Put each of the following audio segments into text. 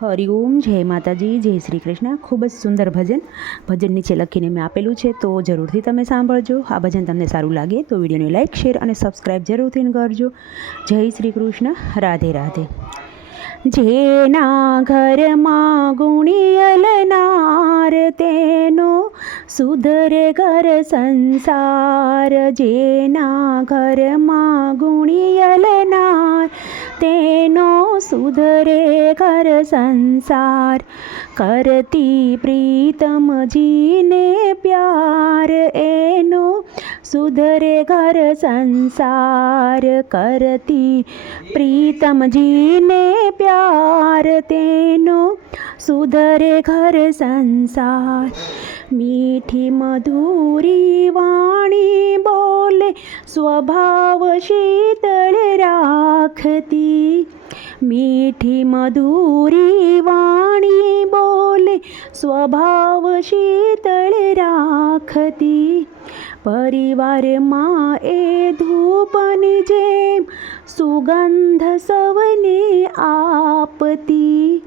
હરિઓમ, જય માતાજી, જય શ્રી કૃષ્ણ. ખૂબ જ સુંદર ભજન નીચે લખીને મેં આપેલું છે, તો જરૂરથી તમે સાંભળજો. આ ભજન તમને સારું લાગે તો વિડીયોને લાઇક, શેર અને સબસ્ક્રાઈબ જરૂરથી કરજો. જય શ્રી કૃષ્ણ. રાધે રાધે. જેના ઘરમાં ગુણિયલનાર તેનો સુધરે ઘર સંસાર. જેના ઘરમાં ગુણિયલનાર તેનો સુધરે ઘર સંસાર. કરતી પ્રીતમજીને પ્યાર એનો સુધરે ઘર સંસાર. કરતી પ્રીતમજીને પ્યાર તેનો સુધરે ઘર સંસાર. મીઠી મધુરી વાણી બોલે સ્વભાવ શીતળ રાખતી. મીઠી મધુરી વાણી બોલે સ્વભાવ શીતળ રાખતી. પરિવારમાં એ ધૂપની જેમ સુગંધ સૌને આપતી.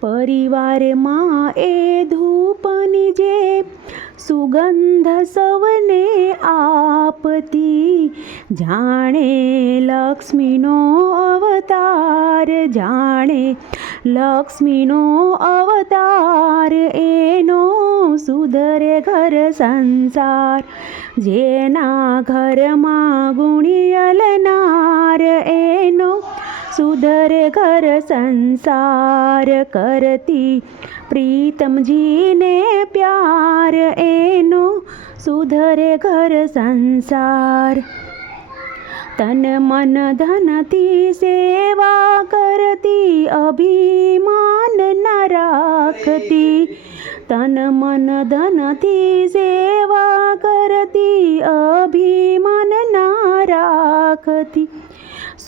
પરિવારમાં એ ધૂપની જેમ સુગંધ સૌને આપતી. જાણે લક્ષ્મીનો અવતાર, જાણે લક્ષ્મીનો અવતાર એનો સુધરે ઘર સંસાર. જેના ઘરમાં ગુણિયલનાર એનો સુધરે ઘર સંસાર. કરતી પ્રીતમજીને પ્યાર એનો સુધરે ઘર સંસાર. તન મન ધનથી સેવા કરતી, અભિમાન ન રાખતી. તન મન ધનથી સેવા કરતી, અભિમાન ન રાખતી.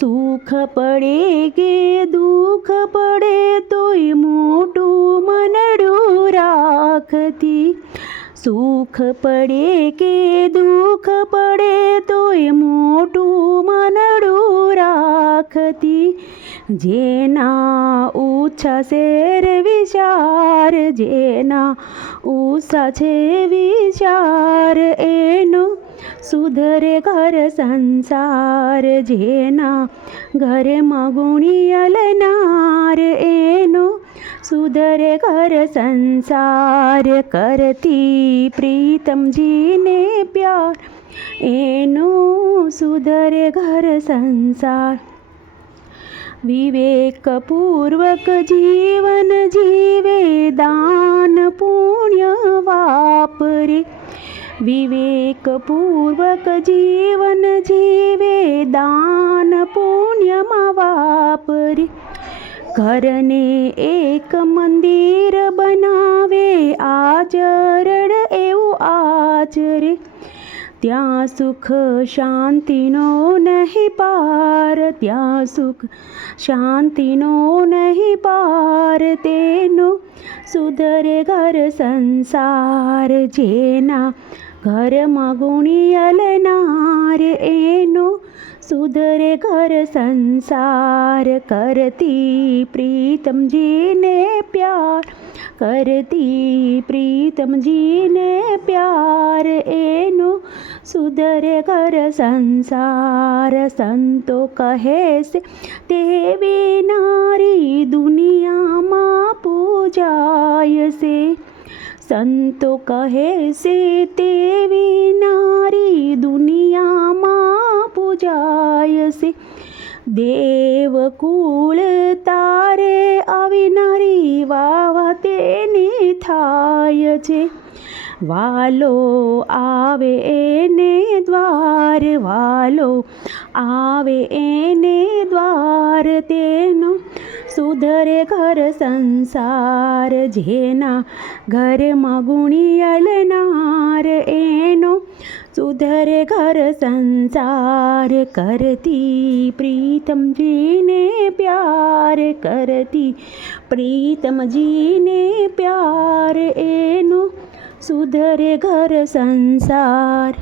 સુખ પડે કે દુઃખ પડે તોય મોટું મનડું રાખતી. સુખ પડે કે દુઃખ પડે તોય મોટું મનડું રાખતી. જેના ઊંચા શેર વિચાર, જેના ઊંચા છે વિચાર એનો સુધરે ઘર સંસાર. જેના ઘરમાં ગુણિયલનાર એનો સુધરે ઘર સંસાર. કરતી પ્રીતમજીને પ્યાર એનો સુધરે ઘર સંસાર. વિવેકપૂર્વક જીવન જીવે, દાન પુણ્ય વાપરે. વિવેકપૂર્વક જીવન જીવે, દાન પુણ્યમાં વાપરે. ઘરને એક મંદિર બનાવે, આચરણ એવું આચરે. ત્યાં સુખ શાંતિનો નહીં પાર, ત્યાં સુખ શાંતિનો નહીં પાર. તેનો સુધરે ઘર સંસાર. જેના ઘરમાં ગુણિયલનાર એનો સુધરે ઘર સંસાર. કરતી પ્રીતમજીને પ્યાર, કરતી પ્રીતમજીને પ્યાર એનો સુધરે ઘર સંસાર. સંતો કહે છે તેવી નારી દુનિયામાં પૂજાય છે. સંતો કહે છે તેવી નારી દુનિયામાં પૂજાય છે. દેવકુળ તારે આવી નારી વાવા તેની થાય છે. વાલો આવે એને દ્વાર, વાલો આવે એને દ્વાર. તેનો સુધરે ઘર સંસાર. જેના ઘરમાં ગુણિયલનાર એનો સુધરે ઘર સંસાર. કરતી પ્રીતમજીને પ્યાર, કરતી પ્રીતમજીને પ્યાર એનો સુધરે ઘર સંસાર.